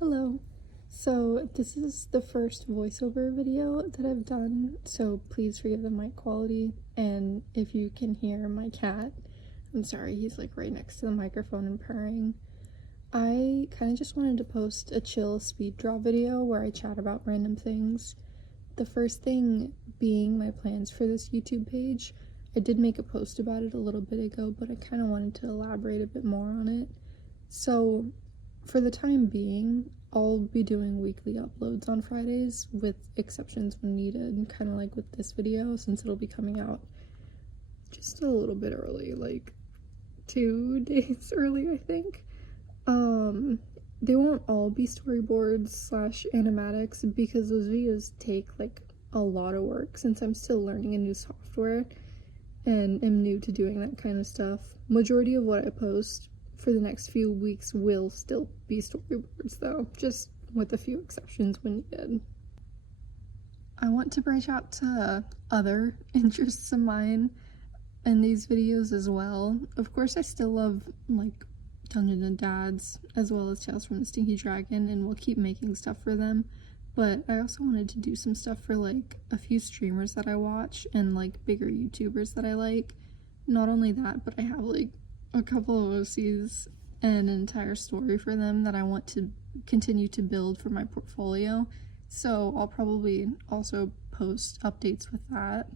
Hello. So this is the first voiceover video that I've done, so please forgive the mic quality, and if you can hear my cat, I'm sorry, he's like right next to the microphone and purring. I kind of just wanted to post a chill speed draw video where I chat about random things. The first thing being my plans for this YouTube page. I did make a post about it a little bit ago, but I kind of wanted to elaborate a bit more on it. So for the time being, I'll be doing weekly uploads on Fridays, with exceptions when needed, kind of like with this video, since it'll be coming out just a little bit early, like 2 days early, I think. They won't all be storyboards slash animatics because those videos take like a lot of work since I'm still learning a new software and am new to doing that kind of stuff. Majority of what I post for the next few weeks will still be storyboards though, just with a few exceptions when needed. I want to branch out to other interests of mine in these videos as well. Of course, I still love like Dungeons and Dads as well as Tales from the Stinky Dragon, and we'll keep making stuff for them. But I also wanted to do some stuff for like a few streamers that I watch and like bigger YouTubers that I like. Not only that, but I have like a couple of OCs and an entire story for them that I want to continue to build for my portfolio. So I'll probably also post updates with that.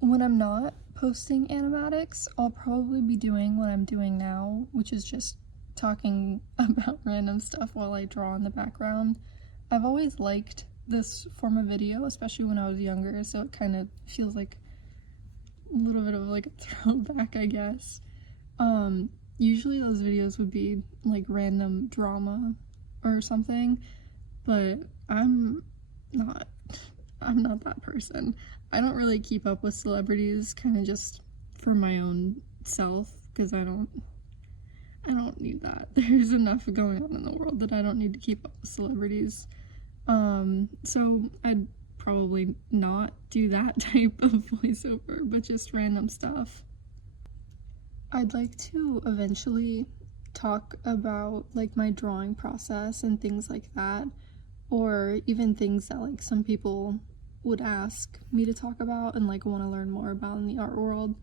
When I'm not posting animatics, I'll probably be doing what I'm doing now, which is just talking about random stuff while I draw in the background. I've always liked this form of video, especially when I was younger, so it kind of feels like a little bit of like a throwback, I guess. Usually those videos would be like random drama or something, but I'm not that person. I don't really keep up with celebrities, kind of just for my own self, because I don't need that. There's enough going on in the world that I don't need to keep up with celebrities. So I'd probably not do that type of voiceover, but just random stuff. I'd like to eventually talk about like my drawing process and things like that, or even things that like some people would ask me to talk about and like want to learn more about in the art world.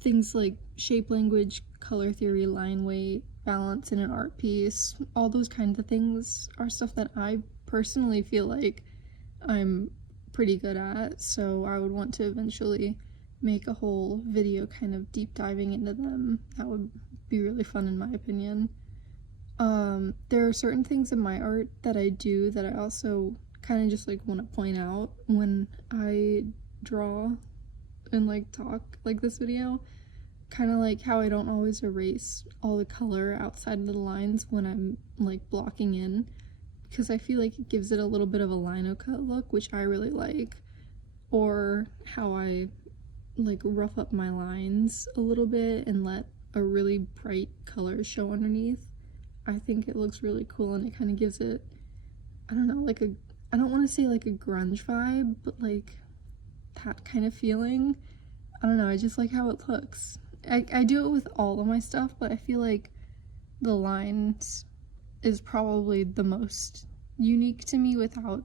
Things like shape language, color theory, line weight, balance in an art piece, all those kinds of things are stuff that I personally feel like I'm pretty good at, so I would want to eventually make a whole video kind of deep diving into them. That would be really fun in my opinion. There are certain things in my art that I do that I also kind of just like want to point out when I draw and like talk like this video. Kind of like how I don't always erase all the color outside of the lines when I'm like blocking in, because I feel like it gives it a little bit of a lino cut look, which I really like. Or how I like rough up my lines a little bit and let a really bright color show underneath. I think it looks really cool, and it kind of gives it, I don't know, like a, I don't want to say like a grunge vibe, but like that kind of feeling. I don't know, I just like how it looks. I do it with all of my stuff, but I feel like the lines is probably the most unique to me without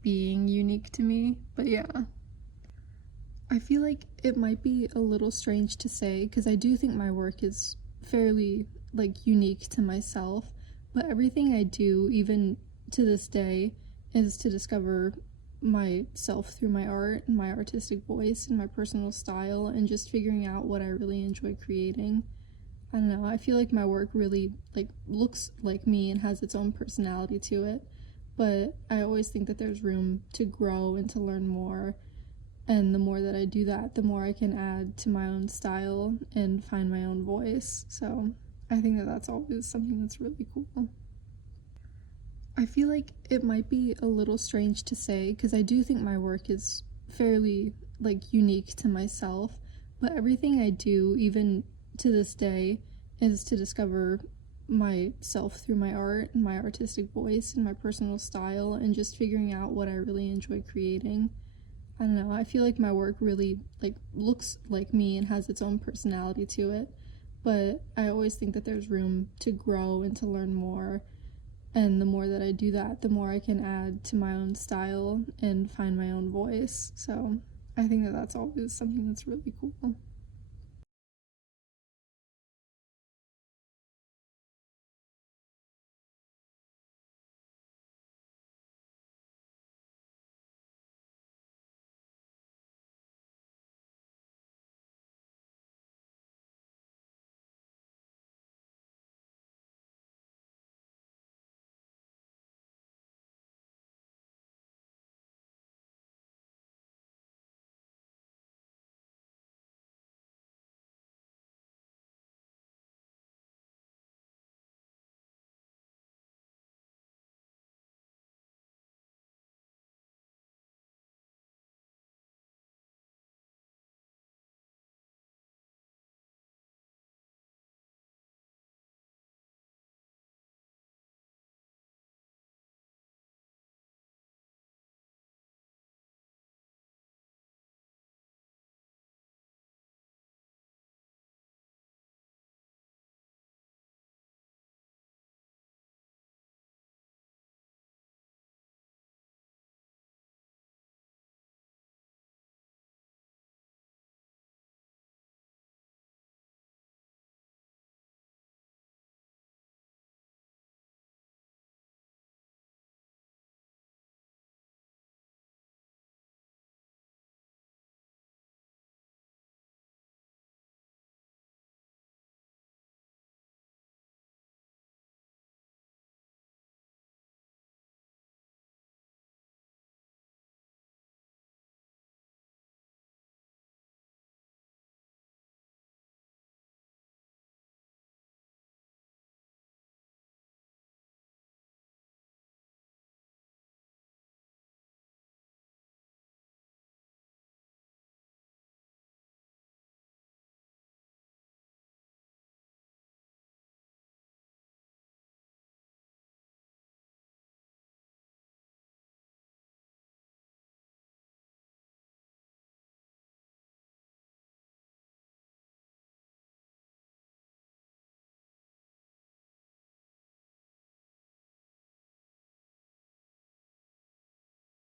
being unique to me. But yeah, I feel like it might be a little strange to say, because I do think my work is fairly like unique to myself, but everything I do, even to this day, is to discover myself through my art and my artistic voice and my personal style, and just figuring out what I really enjoy creating. I don't know, I feel like my work really like looks like me and has its own personality to it, but I always think that there's room to grow and to learn more, and the more that I do that, the more I can add to my own style and find my own voice. So I think that that's always something that's really cool. I feel like it might be a little strange to say, because I do think my work is fairly like unique to myself, but everything I do, even to this day, is to discover myself through my art and my artistic voice and my personal style, and just figuring out what I really enjoy creating. I don't know, I feel like my work really like looks like me and has its own personality to it, but I always think that there's room to grow and to learn more. And the more that I do that, the more I can add to my own style and find my own voice. So I think that that's always something that's really cool.